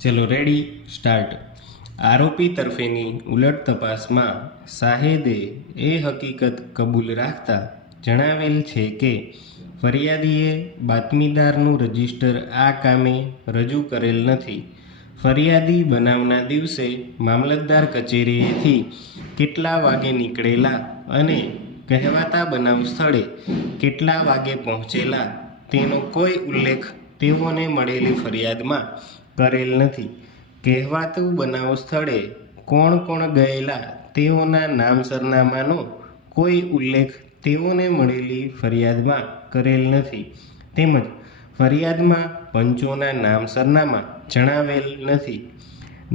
ચલો ready start. આરોપી તરફેની ઉલટ તપાસમાં શાહેદે એ હકીકત કબૂલ રાખતા જણાવેલ છે કે ફરિયાદીએ બાતમીદારનું રજિસ્ટર આ કામે રજૂ કરેલ નથી. ફરિયાદી બનાવના દિવસે મામલતદાર કચેરીએથી કેટલા વાગે નીકળેલા અને કહેવાતા બનાવ સ્થળે કેટલા વાગે પહોંચેલા તેનો કોઈ ઉલ્લેખ તેઓને મળેલી ફરિયાદમાં કરેલ નથી. કહેવાતું બનાવ સ્થળે કોણ કોણ ગયેલા તેઓના નામ સરનામાનો કોઈ ઉલ્લેખ તેઓને મળેલી ફરિયાદમાં કરેલ નથી. તેમજ ફરિયાદમાં પંચોના નામ સરનામા જણાવેલ નથી.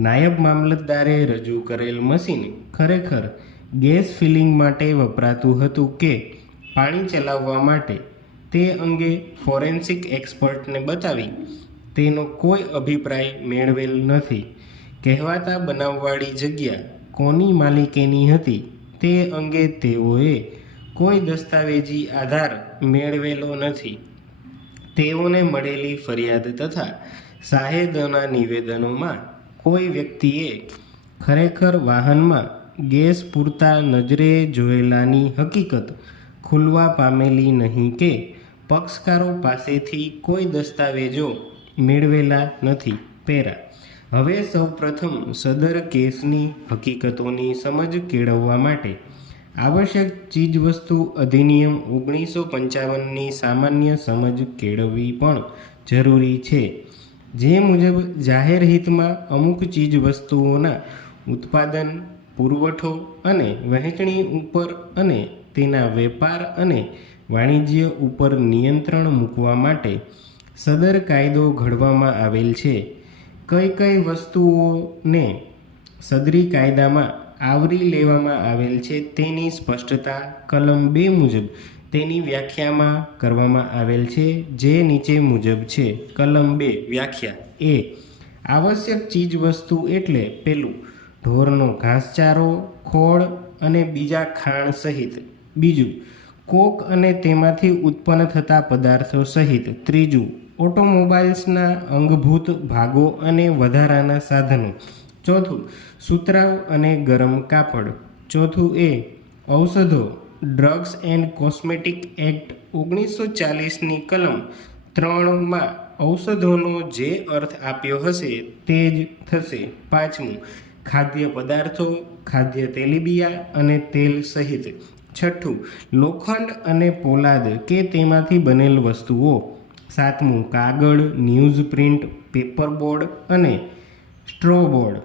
નાયબ મામલતદારે રજૂ કરેલ મશીન ખરેખર ગેસ ફિલિંગ માટે વપરાતું હતું કે પાણી ચલાવવા માટે તે અંગે ફોરેન્સિક એક્સપર્ટને બતાવી તેનો કોઈ અભિપ્રાય મેળવેલ નથી. કહેવાતા બનાવવાળી જગ્યા કોની માલિકીની હતી તે અંગે તેઓએ કોઈ દસ્તાવેજી આધાર મેળવેલો નથી. તેઓને મળેલી ફરિયાદ તથા શાહેદોના નિવેદનોમાં કોઈ વ્યક્તિએ ખરેખર વાહનમાં ગેસ પૂરતા નજરે જોયેલાની હકીકત ખુલવા પામેલી નહીં કે પક્ષકારો પાસેથી કોઈ દસ્તાવેજો મેળવેલા નથી. પેરા. હવે સૌપ્રથમ સદર કેસની હકીકતોની સમજ કેળવવા માટે આવશ્યક ચીજવસ્તુ અધિનિયમ 1955ની સામાન્ય સમજ કેળવવી પણ જરૂરી છે. જે મુજબ જાહેર હિતમાં અમુક ચીજવસ્તુઓના ઉત્પાદન, પુરવઠો અને વહેંચણી ઉપર અને તેના વેપાર અને વાણિજ્ય ઉપર નિયંત્રણ મૂકવા માટે સદર કાયદો ઘડવામાં આવેલ છે. કઈ કઈ વસ્તુઓને સદરી કાયદામાં આવરી લેવામાં આવેલ છે તેની સ્પષ્ટતા કલમ 2 મુજબ તેની વ્યાખ્યામાં કરવામાં આવેલ છે, જે નીચે મુજબ છે. કલમ 2 વ્યાખ્યા. એ આવશ્યક ચીજવસ્તુ એટલે પેલું, ઢોરનો ઘાસચારો, ખોળ અને બીજા ખાણ સહિત. બીજું, કોક અને તેમાંથી ઉત્પન્ન થતા પદાર્થો સહિત. ત્રીજું, ઓટોમોબાઈલ્સના અંગભૂત ભાગો અને વધારાના સાધનો. ચોથું, સુતરાઉ અને ગરમ કાપડ. ચોથું એ ઔષધો. ડ્રગ્સ એન્ડ કોસ્મેટિક એક્ટ 1940ની કલમ 3માં ઔષધોનો જે અર્થ આપ્યો હશે તે જ થશે. પાંચમું, ખાદ્ય પદાર્થો, ખાદ્ય તેલીબિયા અને તેલ સહિત. છઠ્ઠું, લોખંડ અને પોલાદ કે તેમાંથી બનેલ વસ્તુઓ. સાતમું, કાગળ, ન્યૂઝ પ્રિન્ટ, પેપરબોર્ડ અને સ્ટ્રોબોર્ડ.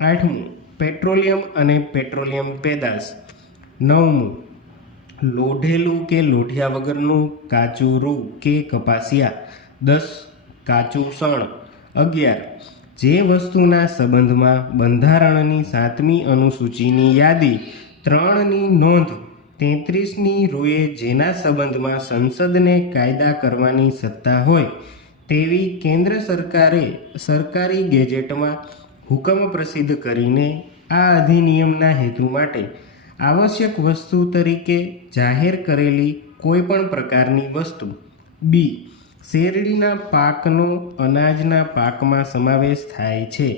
આઠમું, પેટ્રોલિયમ અને પેટ્રોલિયમ પેદાશ. નવમું, લોઢેલું કે લોઢિયા વગરનું કાચું રૂ કે કપાસિયા. 10. કાચું શણ. 11. જે વસ્તુના સંબંધમાં બંધારણની 7મી અનુસૂચિની યાદી 3ની નોંધ 33ની રૂએ જેના સંબંધમાં સંસદને કાયદા કરવાની સત્તા હોય તેવી કેન્દ્ર સરકારે સરકારી ગેજેટમાં હુકમ પ્રસિદ્ધ કરીને આ અધિનિયમના હેતુ માટે આવશ્યક વસ્તુ તરીકે જાહેર કરેલી કોઈપણ પ્રકારની વસ્તુ. બી. શેરડીના પાકનો અનાજના પાકમાં સમાવેશ થાય છે.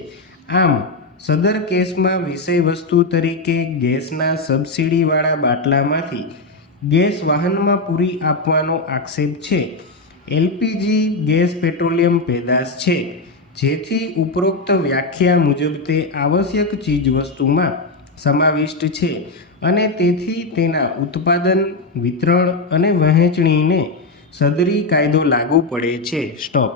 આમ સદર કેસમાં વિષય વસ્તુ તરીકે ગેસના સબસિડીવાળા બાટલામાંથી ગેસ વાહનમાં પૂરી આપવાનો આક્ષેપ છે. એલપીજી ગેસ પેટ્રોલિયમ પેદાશ છે, જેથી ઉપરોક્ત વ્યાખ્યા મુજબ તે આવશ્યક ચીજવસ્તુમાં સમાવિષ્ટ છે અને તેથી તેના ઉત્પાદન, વિતરણ અને વહેંચણીને સદરી કાયદો લાગુ પડે છે. સ્ટોપ.